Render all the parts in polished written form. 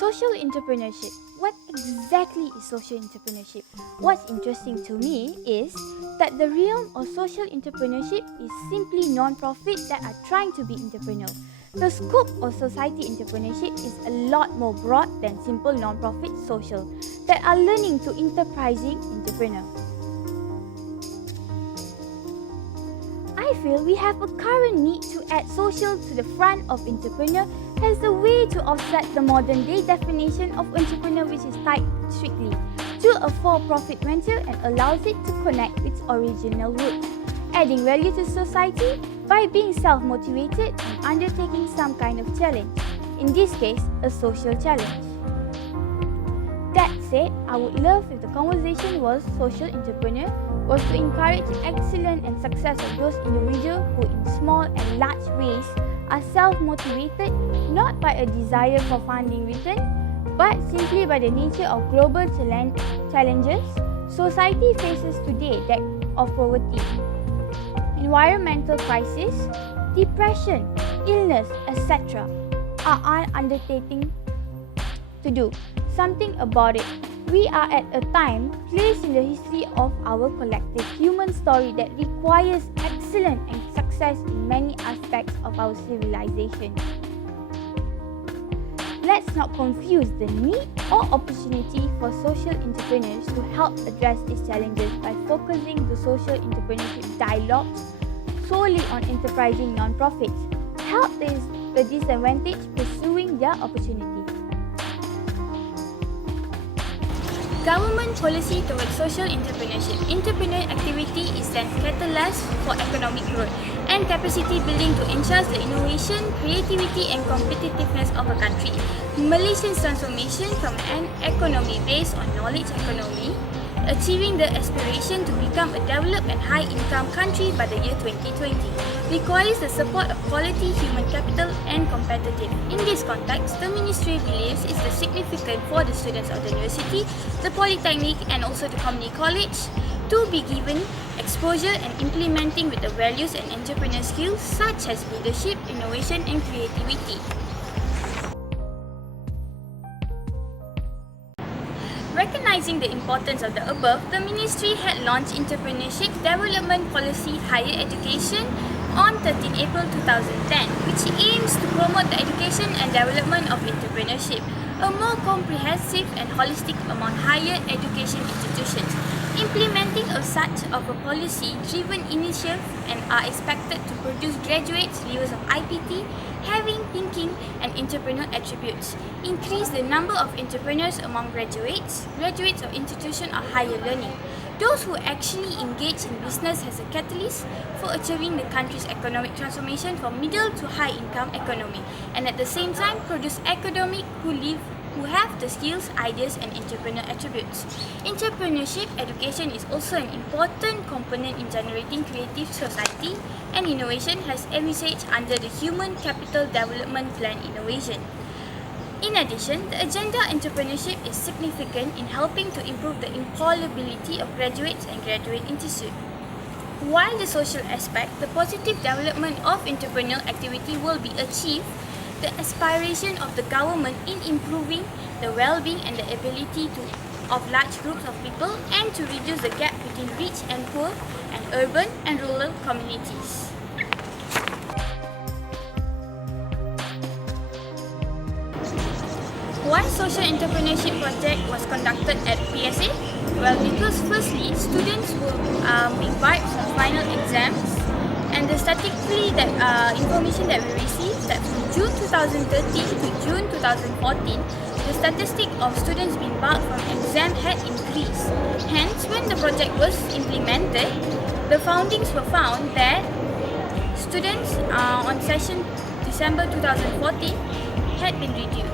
Social entrepreneurship. What exactly is social entrepreneurship? What's interesting to me is that the realm of social entrepreneurship is simply non-profits that are trying to be entrepreneur. The scope of society entrepreneurship is a lot more broad than simple non-profit social that are learning to enterprising entrepreneur. I feel we have a current need to add social to the front of entrepreneur as a way to offset the modern day definition of entrepreneur, which is tied strictly to a for-profit venture and allows it to connect with its original roots, adding value to society by being self-motivated and undertaking some kind of challenge, in this case, a social challenge. That said, I would love if the conversation was social entrepreneur was to encourage excellence and success of those individuals who in small and large ways are self-motivated not by a desire for funding return, but simply by the nature of global challenges society faces today, that of poverty, environmental crisis, depression, illness, etc. are undertaking to do something about it. We are at a time, place in the history of our collective human story that requires excellence and success in many aspects of our civilization. Let's not confuse the need or opportunity for social entrepreneurs to help address these challenges by focusing the social entrepreneurship dialogues solely on enterprising non-profits. Help the disadvantaged pursuing their opportunity. Government policy towards social entrepreneurship. Entrepreneur activity is then catalyst for economic growth and capacity building to ensure the innovation, creativity and competitiveness of a country. Malaysia's transformation from an economy based on knowledge economy, achieving the aspiration to become a developed and high-income country by the year 2020, requires the support of quality human capital and competitive. In this context, the Ministry believes it is significant for the students of the university, the polytechnic and also the community college to be given exposure and implementing with the values and entrepreneurial skills such as leadership, innovation and creativity. Recognizing the importance of the above, the Ministry had launched Entrepreneurship Development Policy Higher Education on 13 April 2010, which aims to promote the education and development of entrepreneurship, a more comprehensive and holistic among higher education institutions. Implementing of such of a policy-driven initiative and are expected to produce graduates leaders of IPT having thinking and entrepreneurial attributes, increase the number of entrepreneurs among graduates of institutions of higher learning, those who actually engage in business as a catalyst for achieving the country's economic transformation from middle to high income economy, and at the same time produce academics who have the skills, ideas and entrepreneurial attributes. Entrepreneurship education is also an important component in generating creative society and innovation as envisaged under the Human Capital Development Plan Innovation. In addition, the agenda entrepreneurship is significant in helping to improve the employability of graduates and graduate institutes. While the social aspect, the positive development of entrepreneurial activity will be achieved, the aspiration of the government in improving the well-being and the ability of large groups of people and to reduce the gap between rich and poor and urban and rural communities. Why social entrepreneurship project was conducted at PSA? Well, because firstly, students will be wiped from final exams, and the statistically that information that we received that from June 2013 to June 2014, the statistic of students being barred from exam had increased. Hence, when the project was implemented, the findings were found that students on session December 2014 had been reduced.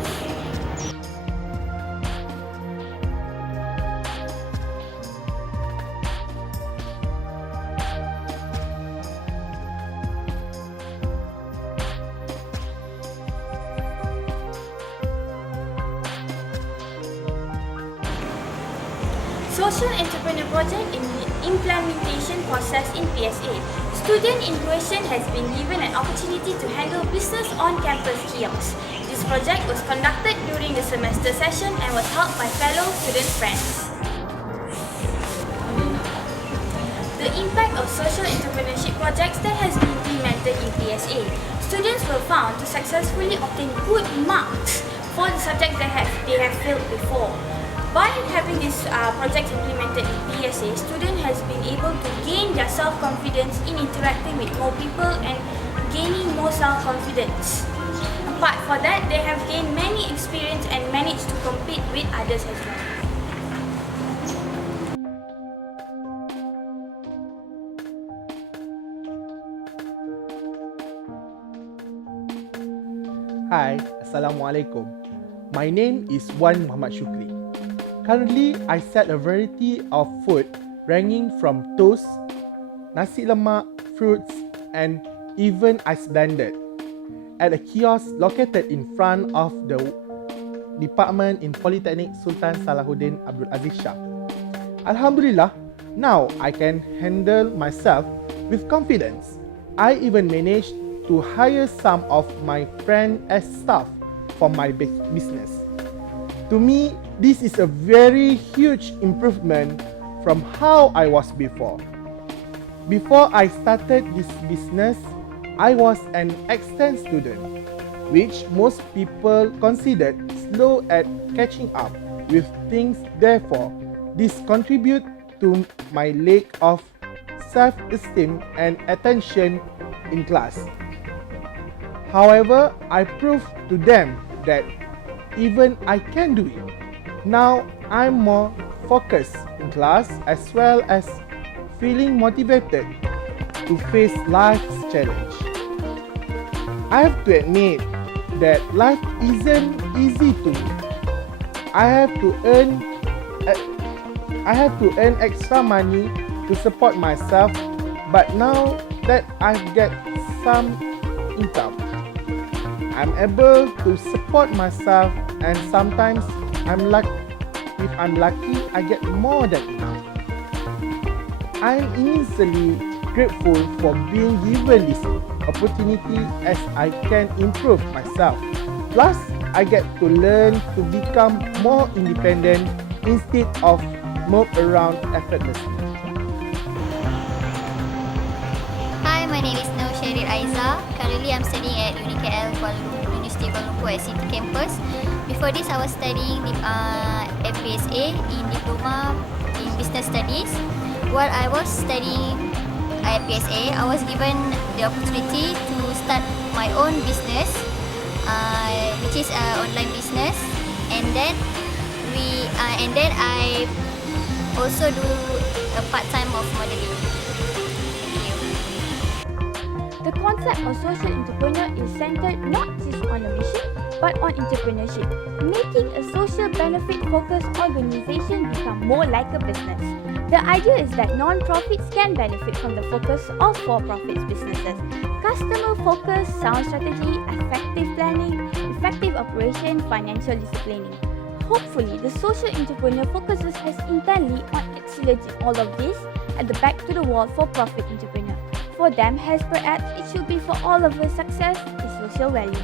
Social Entrepreneur Project in implementation process in PSA. student in question has been given an opportunity to handle business on-campus kiosks. This project was conducted during the semester session and was held by fellow student friends. The impact of social entrepreneurship projects that has been implemented in PSA. Students were found to successfully obtain good marks for the subjects that they have failed before. By having this project implemented in PSA, students has been able to gain their self-confidence in interacting with more people and gaining more self-confidence. Apart from that, they have gained many experience and managed to compete with others as well. Hi, Assalamualaikum. My name is Wan Muhammad Shukri. Currently, I sell a variety of food ranging from toast, nasi lemak, fruits, and even ice blended at a kiosk located in front of the department in Polytechnic Sultan Salahuddin Abdul Aziz Shah. Alhamdulillah, now I can handle myself with confidence. I even managed to hire some of my friends as staff for my business. To me, this is a very huge improvement from how I was before. Before I started this business, I was an excellent student, which most people considered slow at catching up with things. Therefore, this contributes to my lack of self-esteem and attention in class. However, I proved to them that even I can do it. Now, I'm more focused in class as well as feeling motivated to face life's challenge. I have to admit that life isn't easy to me. I have to earn extra money to support myself, but now that I get some income, I'm able to support myself, and sometimes if I'm lucky, I get more than enough. I'm immensely grateful for being given this opportunity as I can improve myself. Plus, I get to learn to become more independent instead of move around effortlessly. Hi, my name is Aiza. Currently, I'm studying at University Kuala Lumpur at City Campus. Before this, I was studying FPSA in Diploma in Business Studies. While I was studying at PSA, I was given the opportunity to start my own business, which is an online business, and then I also do a part-time of modeling. The concept of social entrepreneur is centered not just on a mission, but on entrepreneurship, making a social benefit-focused organization become more like a business. The idea is that non-profits can benefit from the focus of for-profit businesses. Customer focus, sound strategy, effective planning, effective operation, financial disciplining. Hopefully, the social entrepreneur focuses has intently on accelerating all of this at the back to the wall for-profit entrepreneur. For them, as per apps, it should be for all of us success is social value.